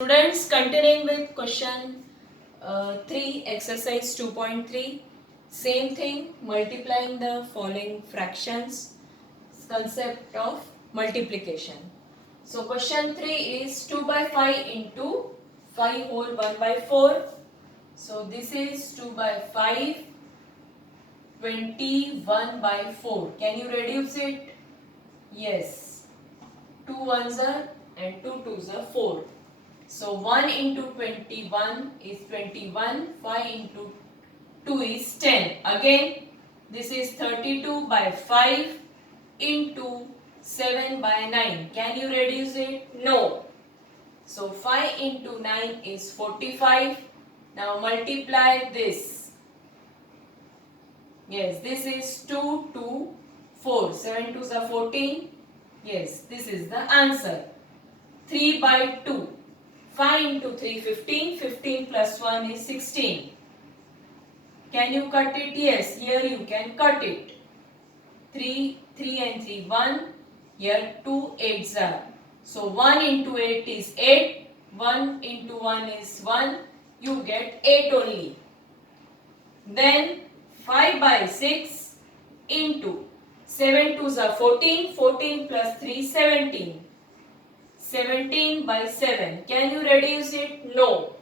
Students, continuing with question 3, exercise 2.3, same thing, multiplying the following fractions, concept of multiplication. So question 3 is 2 by 5 into 5 whole 1 by 4. So this is 2 by 5, 21 by 4. Can you reduce it? Yes. 2 ones are and 2 twos are 4. So 1 into 21 is 21, 5 into 2 is 10. Again, this is 32 by 5 into 7 by 9. Can you reduce it? No. So 5 into 9 is 45. Now multiply this. Yes, this is 2 to 4. 7 twos are 14. Yes, this is the answer. 3 by 2. 5 into 3, 15. 15 plus 1 is 16. Can you cut it? Yes, here you can cut it. 3 and 3, 1. Here 2 8s are. So 1 into 8 is 8. 1 into 1 is 1. You get 8 only. Then 5 by 6 into 7 twos are 14. 14 plus 3, 17. 17 by 7. Can you reduce it? No.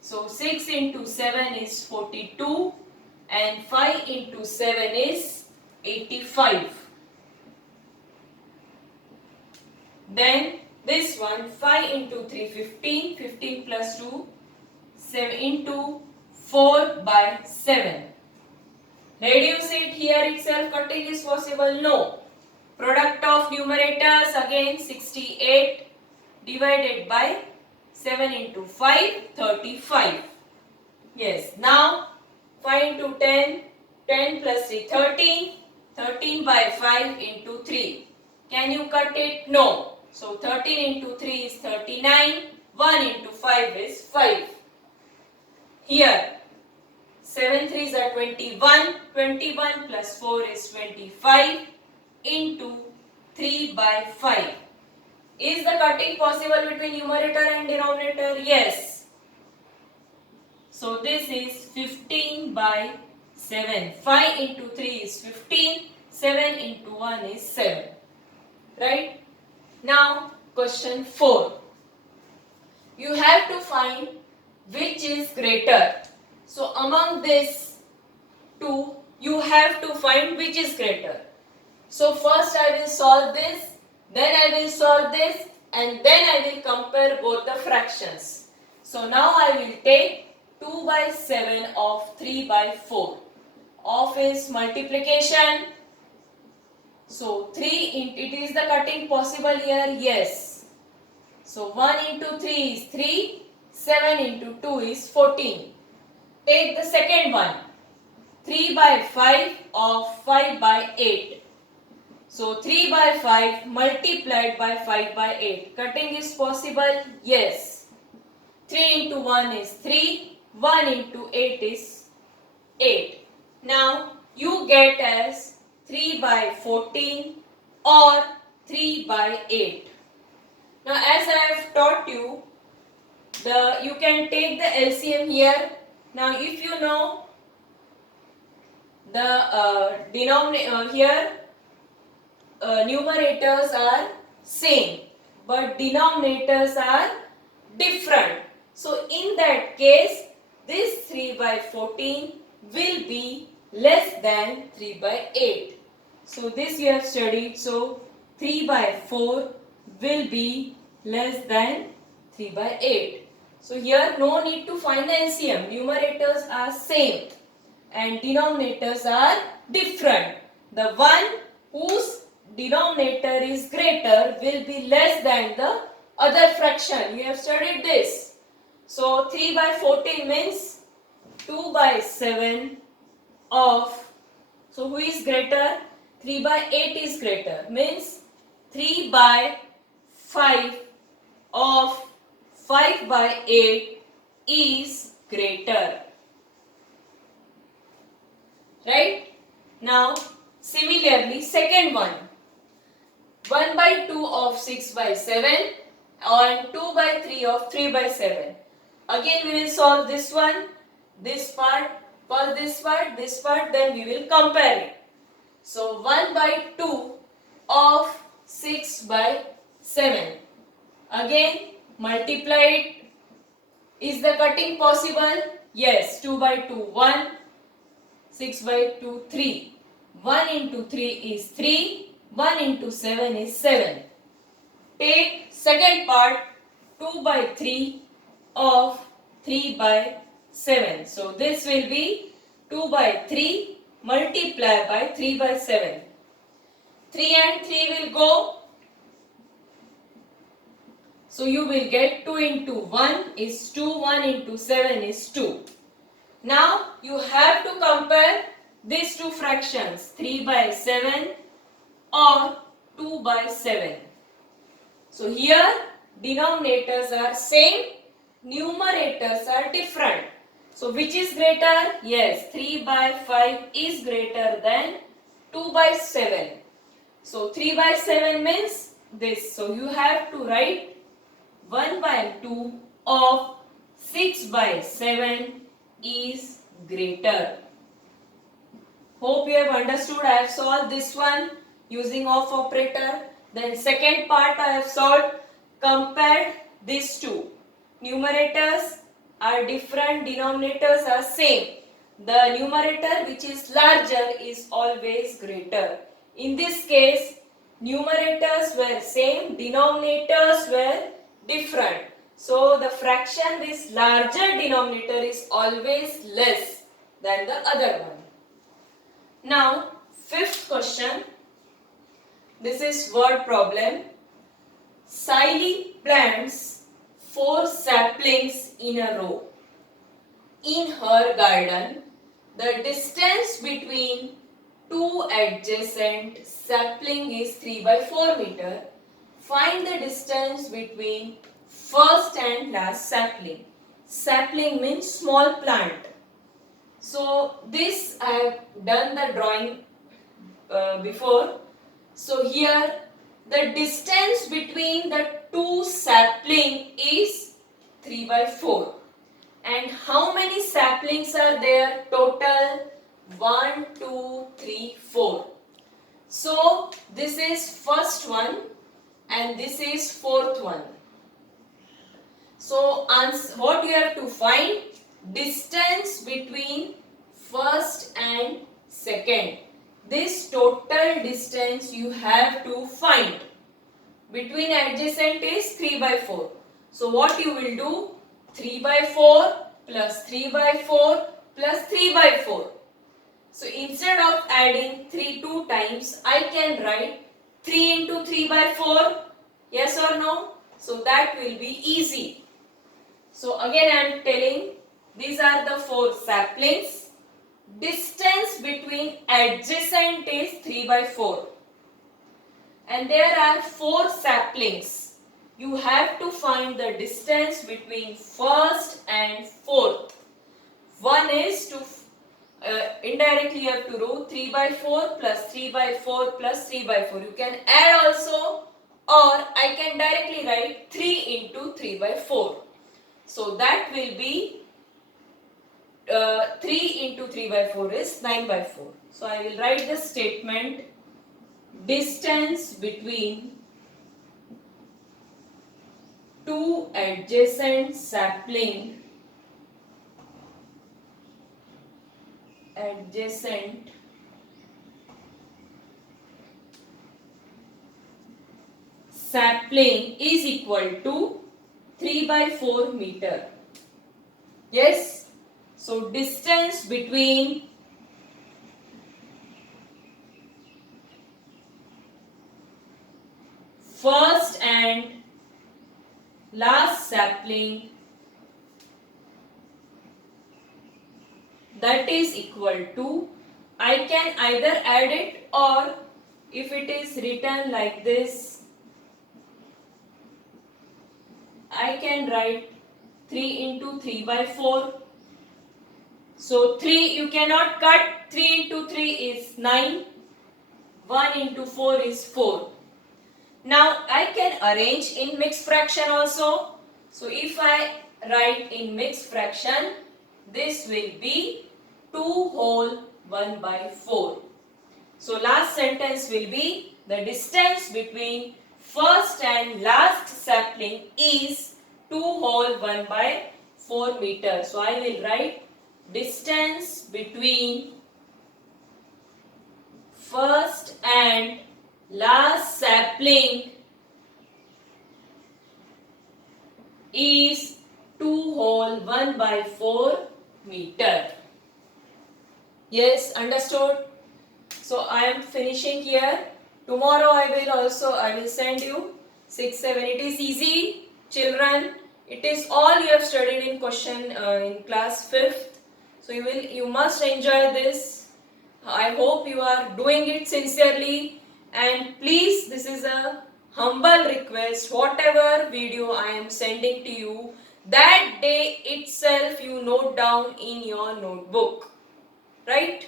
So 6 into 7 is 42 and 5 into 7 is 85. Then this one, 5 into 3, 15. 15 plus 2, 7 into 4 by 7. Reduce it here itself, cutting is possible? No. Product of numerators again 68 divided by 7 into 5, 35. Yes, now 5 into 10, 10 plus 3, 13. 13 by 5 into 3. Can you cut it? No. So 13 into 3 is 39. 1 into 5 is 5. Here 7 threes are 21. 21 plus 4 is 25. Into 3 by 5. Is the cutting possible between numerator and denominator? Yes. So this is 15 by 7. 5 into 3 is 15. 7 into 1 is 7. Right? Now question 4. You have to find which is greater. So among these two, you have to find which is greater. So first I will solve this, then I will solve this, and then I will compare both the fractions. So now I will take 2 by 7 of 3 by 4. Of is multiplication. So 3 it is the cutting possible here? Yes. So 1 into 3 is 3, 7 into 2 is 14. Take the second one. 3 by 5 of 5 by 8. So 3 by 5 multiplied by 5 by 8. Cutting is possible? Yes. 3 into 1 is 3. 1 into 8 is 8. Now you get as 3 by 14 or 3 by 8. Now as I have taught you, you can take the LCM here. Now if you know the denominator here, numerators are same but denominators are different. So in that case, this 3 by 14 will be less than 3 by 8. So this you have studied. So 3 by 4 will be less than 3 by 8. So here no need to find the LCM. Numerators are same and denominators are different. The one whose denominator is greater will be less than the other fraction. You have studied this. So 3 by 14 means 2 by 7 of, so who is greater? 3 by 8 is greater, means 3 by 5 of 5 by 8 is greater. Right? Now similarly second one. 1 by 2 of 6 by 7 and 2 by 3 of 3 by 7. Again we will solve this one, this part, first this part, then we will compare it. So 1 by 2 of 6 by 7. Again multiply it. Is the cutting possible? Yes. 2 by 2 1, 6 by 2 3. 1 into 3 is 3, 1 into 7 is 7. Take second part, 2 by 3 of 3 by 7. So this will be 2 by 3 multiplied by 3 by 7. 3 and 3 will go. So you will get 2 into 1 is 2, 1 into 7 is 2. Now you have to compare these two fractions, 3 by 7 or 2 by 7. So here denominators are same, numerators are different. So which is greater? Yes, 3 by 5 is greater than 2 by 7. So 3 by 7 means this. So you have to write 1 by 2 of 6 by 7 is greater. Hope you have understood. I have solved this one using of operator. Then second part I have solved, compared these two. Numerators are different, denominators are same. The numerator which is larger is always greater. In this case, numerators were same, denominators were different. So the fraction with larger denominator is always less than the other one. Now, fifth question. This is word problem. Siley plants 4 saplings in a row. In her garden, the distance between two adjacent sapling is 3 by 4 meter. Find the distance between first and last sapling. Sapling means small plant. So this I have done the drawing before. So here the distance between the two sapling is 3 by 4. And how many saplings are there? Total 1, 2, 3, 4. So this is first one and this is fourth one. So what you have to find? Distance between first and second. This total distance you have to find. Between adjacent is 3 by 4. So what you will do? 3 by 4 plus 3 by 4 plus 3 by 4. So instead of adding 3 two times, I can write 3 into 3 by 4. Yes or no? So that will be easy. So again I am telling, these are the 4 saplings. Distance between adjacent is 3 by 4. And there are 4 saplings. You have to find the distance between first and fourth. One is to indirectly you have to do 3 by 4 plus 3 by 4 plus 3 by 4. You can add also, or I can directly write 3 into 3 by 4. So that will be 3 into 3 by 4 is 9 by 4. So I will write the statement, distance between two adjacent sapling is equal to 3 by 4 meter. Yes. So distance between first and last sapling, that is equal to, I can either add it, or if it is written like this, I can write 3 into 3 by 4. So 3 you cannot cut, 3 into 3 is 9, 1 into 4 is 4. Now I can arrange in mixed fraction also. So if I write in mixed fraction, this will be 2 whole 1 by 4. So last sentence will be the distance between first and last sapling is 2 whole 1 by 4 meters. So I will write distance between first and last sapling is 2 whole 1 by 4 meter. Yes, understood? So I am finishing here. Tomorrow I will send you 6, 7. It is easy, children. It is all you have studied in question in class 5th. So you must enjoy this. I hope you are doing it sincerely, and please, this is a humble request. Whatever video I am sending to you, that day itself you note down in your notebook. Right?